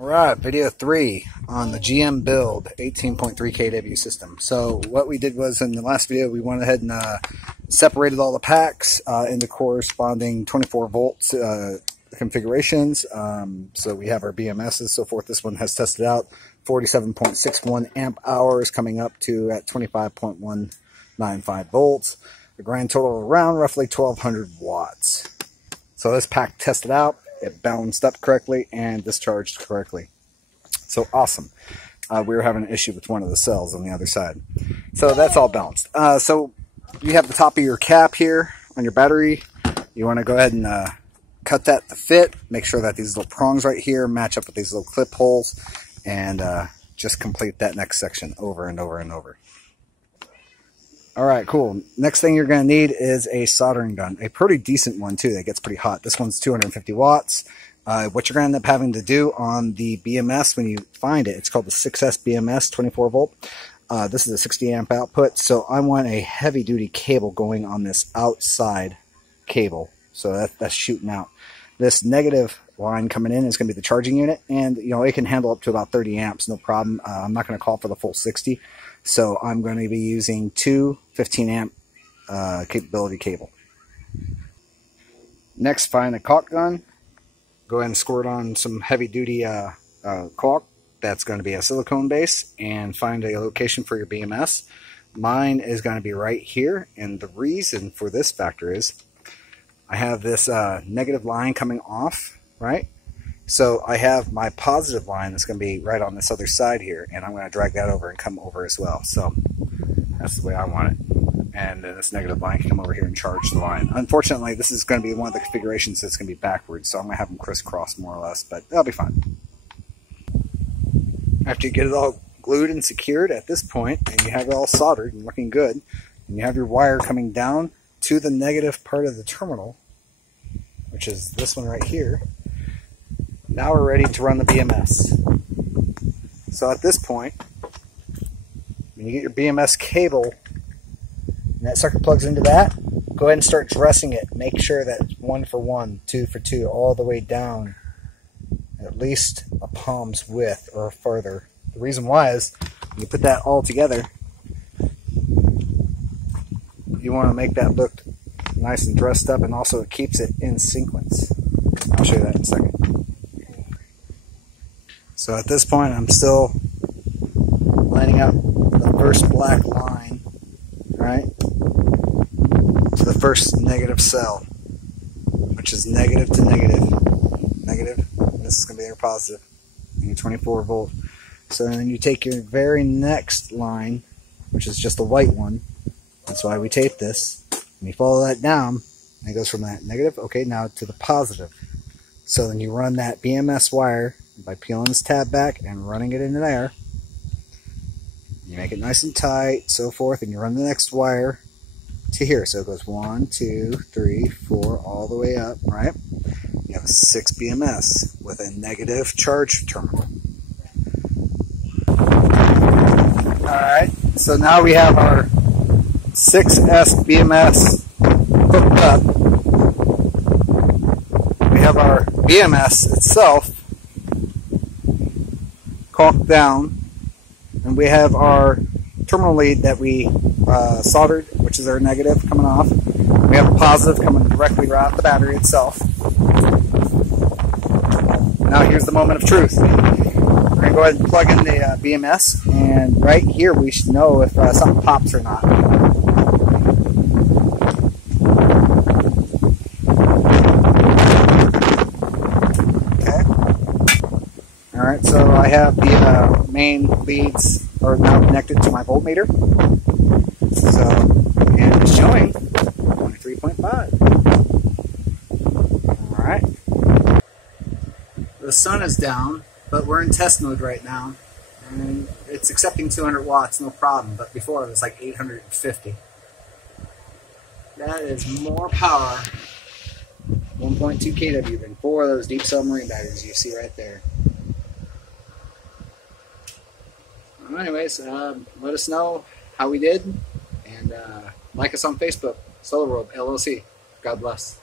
Alright, video 3 on the GM build 18.3 kW system. So what we did was in the last video we went ahead and separated all the packs into corresponding 24 volts configurations. So we have our BMSs, so forth. This one has tested out 47.61 amp hours coming up to at 25.195 volts. The grand total around roughly 1200 watts. So this pack tested out. It balanced up correctly and discharged correctly. So awesome. We were having an issue with one of the cells on the other side. So that's all balanced. So you have the top of your cap here on your battery. You want to go ahead and cut that to fit. Make sure that these little prongs right here match up with these little clip holes. And just complete that next section over and over and over. Alright, cool. Next thing you're going to need is a soldering gun. A pretty decent one, too, that gets pretty hot. This one's 250 watts. What you're going to end up having to do on the BMS when you find it, it's called the 6S BMS 24 volt. This is a 60 amp output, so I want a heavy-duty cable going on this outside cable. So that's shooting out. This negative line coming in is going to be the charging unit, and it can handle up to about 30 amps, no problem. I'm not going to call for the full 60. So I'm going to be using two 15 amp capability cable. Next, find a caulk gun. Go ahead and squirt on some heavy duty caulk. That's going to be a silicone base, and find a location for your BMS. Mine is going to be right here, and the reason for this factor is I have this negative line coming off, right? So I have my positive line that's going to be right on this other side here, and I'm going to drag that over and come over as well. So that's the way I want it. And then this negative line can come over here and charge the line. Unfortunately, this is going to be one of the configurations that's going to be backwards, so I'm going to have them crisscross more or less, but that'll be fine. After you get it all glued and secured at this point, and you have it all soldered and looking good, and you have your wire coming down to the negative part of the terminal, which is this one right here, now we're ready to run the BMS. So at this point, when you get your BMS cable and that sucker plugs into that, go ahead and start dressing it. Make sure that it's 1 for 1, 2 for 2, all the way down at least a palm's width or further. The reason why is when you put that all together, you want to make that look nice and dressed up, and also it keeps it in sequence. I'll show you that in a second. So at this point, I'm still lining up the first black line, right, to the first negative cell, which is negative to negative. Negative, this is going to be your positive, and your 24 volt. So then you take your very next line, which is just a white one. That's why we tape this. And you follow that down, and it goes from that negative, okay, now to the positive. So then you run that BMS wire by peeling this tab back and running it into there. You make it nice and tight, so forth, and you run the next wire to here. So it goes 1, 2, 3, 4, all the way up, right? You have a 6 BMS with a negative charge terminal. Alright, so now we have our 6S BMS hooked up. We have our BMS itself caulked down, and we have our terminal lead that we soldered, which is our negative coming off. We have a positive coming directly right off the battery itself. Now here's the moment of truth. We're going to go ahead and plug in the BMS, and right here we should know if something pops or not. Alright, so I have the main leads are now connected to my voltmeter. So, and it's showing 23.5. Alright. The sun is down, but we're in test mode right now. And it's accepting 200 watts, no problem, but before it was like 850. That is more power, 1.2 kW, than 4 of those deep submarine batteries you see right there. Anyways, let us know how we did, and like us on Facebook, Solar World LLC. God bless.